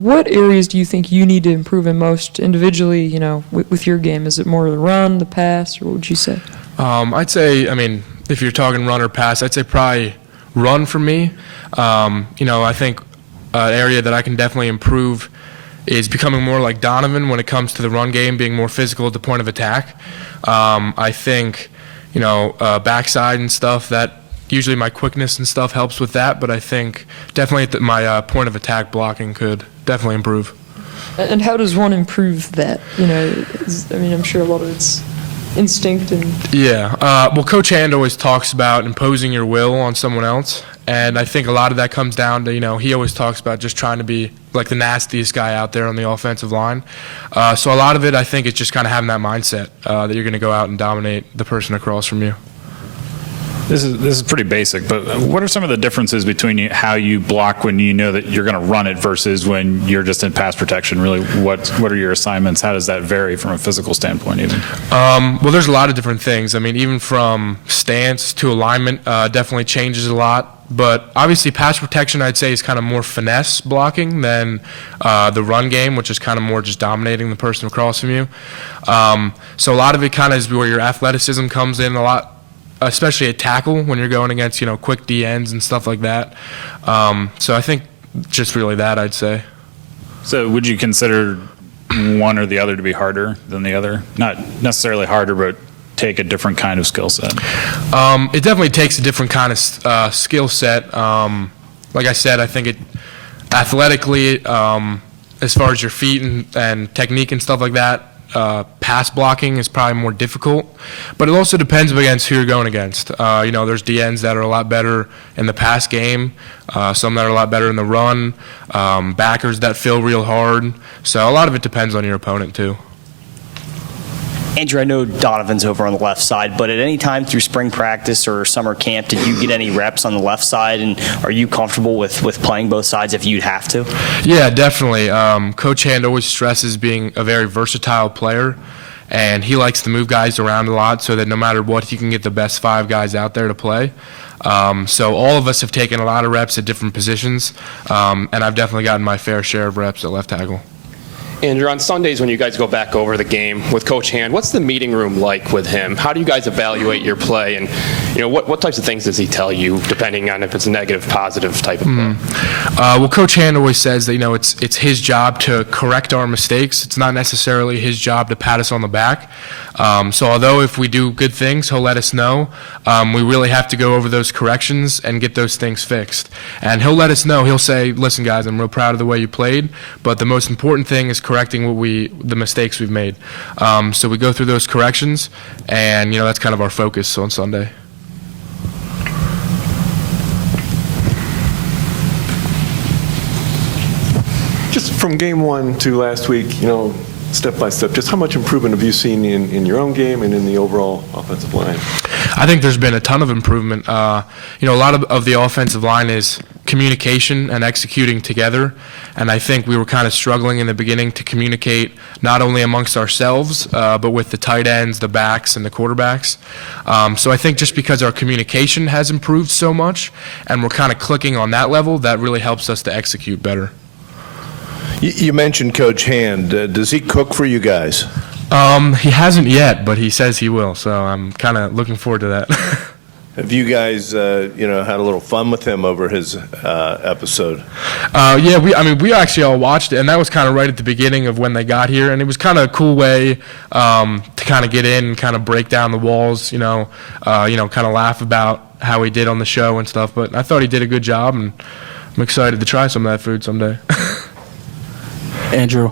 What areas do you think you need to improve in most individually, with your game? Is it more the run, the pass, or what would you say? I'd say, if you're talking run or pass, I'd say probably run for me. I think an area that I can definitely improve is becoming more like Donovan when it comes to the run game, being more physical at the point of attack. I think, backside and stuff, that usually my quickness and stuff helps with that, but I think definitely my point of attack blocking could definitely improve. And how does one improve that? I'm sure a lot of it's instinct and... Yeah. Well, Coach Hand always talks about imposing your will on someone else, and I think a lot of that comes down to, he always talks about just trying to be like the nastiest guy out there on the offensive line. So a lot of it, I think, is just kind of having that mindset that you're going to go out and dominate the person across from you. This is pretty basic, but what are some of the differences between how you block when you know that you're going to run it versus when you're just in pass protection? Really, what are your assignments? How does that vary from a physical standpoint even? Well, there's a lot of different things. Even from stance to alignment definitely changes a lot. But obviously pass protection, I'd say, is kind of more finesse blocking than the run game, which is kind of more just dominating the person across from you. So a lot of it kind of is where your athleticism comes in a lot, especially at tackle when you're going against, quick DNs and stuff like that. So I think just really that, I'd say. So would you consider one or the other to be harder than the other? Not necessarily harder, but take a different kind of skill set? It definitely takes a different kind of skill set. Like I said, I think it athletically, as far as your feet and technique and stuff like that, pass blocking is probably more difficult, but it also depends against who you're going against. There's DNs that are a lot better in the pass game, some that are a lot better in the run, backers that fill real hard. So a lot of it depends on your opponent too. Andrew, I know Donovan's over on the left side, but at any time through spring practice or summer camp, did you get any reps on the left side, and are you comfortable with playing both sides if you'd have to? Yeah, definitely. Coach Hand always stresses being a very versatile player, and he likes to move guys around a lot so that no matter what, he can get the best 5 guys out there to play. So all of us have taken a lot of reps at different positions, and I've definitely gotten my fair share of reps at left tackle. Andrew, on Sundays when you guys go back over the game with Coach Hand, what's the meeting room like with him? How do you guys evaluate your play, and what types of things does he tell you, depending on if it's a negative, positive type of play? Well, Coach Hand always says that it's his job to correct our mistakes. It's not necessarily his job to pat us on the back. So although if we do good things, he'll let us know, we really have to go over those corrections and get those things fixed. And he'll let us know. He'll say, listen, guys, I'm real proud of the way you played, but the most important thing is correcting the mistakes we've made. So we go through those corrections, and that's kind of our focus on Sunday. Just from game 1 to last week, step by step, just how much improvement have you seen in your own game and in the overall offensive line? I think there's been a ton of improvement. A lot of the offensive line is communication and executing together, and I think we were kind of struggling in the beginning to communicate not only amongst ourselves, but with the tight ends, the backs, and the quarterbacks. So I think just because our communication has improved so much and we're kind of clicking on that level, that really helps us to execute better. You mentioned Coach Hand. Does he cook for you guys? He hasn't yet, but he says he will, so I'm kind of looking forward to that. Have you guys, had a little fun with him over his episode? Yeah, we actually all watched it, and that was kind of right at the beginning of when they got here, and it was kind of a cool way to kind of get in and kind of break down the walls, kind of laugh about how he did on the show and stuff. But I thought he did a good job, and I'm excited to try some of that food someday. Andrew,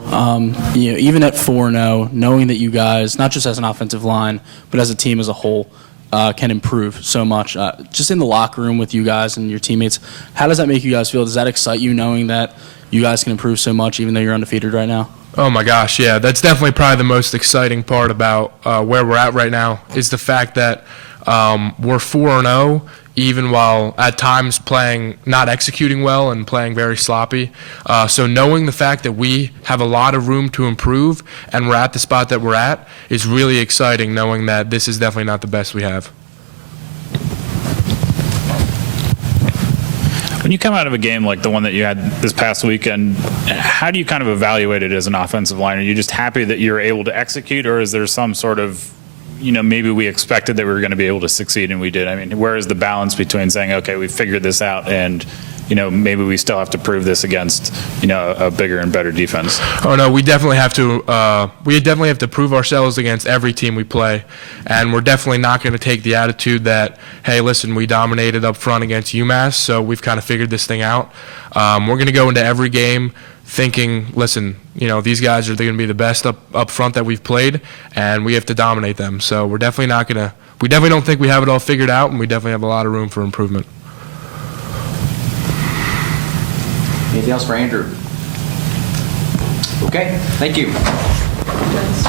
even at 4-0, knowing that you guys, not just as an offensive line, but as a team as a whole, can improve so much. Just in the locker room with you guys and your teammates, how does that make you guys feel? Does that excite you, knowing that you guys can improve so much even though you're undefeated right now? Oh my gosh, yeah. That's definitely probably the most exciting part about where we're at right now, is the fact that we're 4-0, even while at times not executing well and playing very sloppy. So knowing the fact that we have a lot of room to improve and we're at the spot that we're at is really exciting, knowing that this is definitely not the best we have. When you come out of a game like the one that you had this past weekend, how do you kind of evaluate it as an offensive line? Are you just happy that you're able to execute, or is there some sort of, maybe we expected that we were going to be able to succeed and we did? I mean, where is the balance between saying, okay, we figured this out and, maybe we still have to prove this against, a bigger and better defense? Oh no, we definitely have to prove ourselves against every team we play, and we're definitely not going to take the attitude that, hey, listen, we dominated up front against UMass, so we've kind of figured this thing out. We're going to go into every game thinking, listen, these guys are going to be the best up front that we've played, and we have to dominate them. So we definitely don't think we have it all figured out, and we definitely have a lot of room for improvement. Anything else for Andrew? Okay, thank you.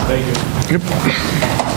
Thank you. Yep.